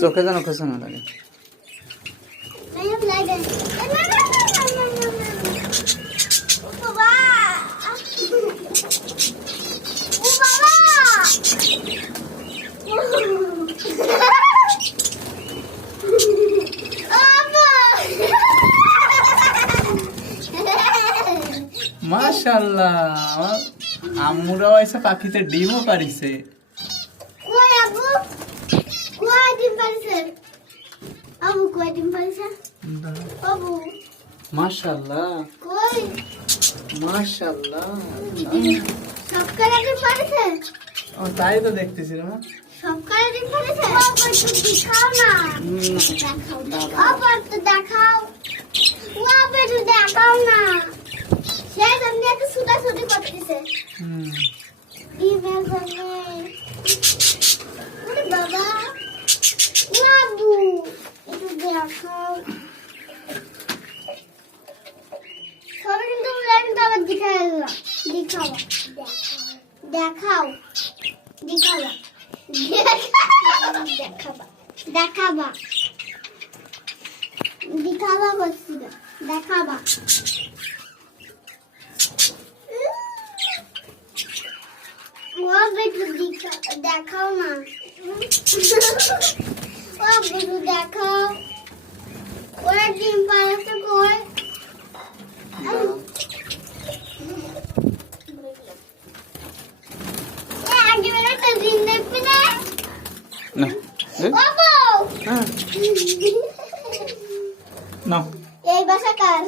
চোখে যেন কিছু না লাগে। মাশাআল্লাহ, আমার আম্মুরাও এসে পাখিতে ডিমও পারিছে। কই আবু, কই ডিম পারিছে? আবু কই ডিম পারিছে? আবু মাশাআল্লাহ, কই মাশাআল্লাহ, সব কটা ডিম পারিছে? ও তাই তো দেখতেছি রে মা। সব কটা ডিম পারিছে? বাবা একটু দেখাও না। দেখাও, বাবা একটু দেখাও। বাবা একটু দেখাও না। সে জন্য এত ছুটাছুটি করতেছে। ডিমের জন্য। ওরে বাবা, বাবু একটু দেখাও। সবাই কিন্তু আবার দেখাও, দেখাও, দেখাও, দেখাবা, দেখাবা বলছি না, দেখাবা। দেখাও না, ও বুঝু দেখাও। ওরা ডিম পাড়াতে কই? না, এই বাসা কার?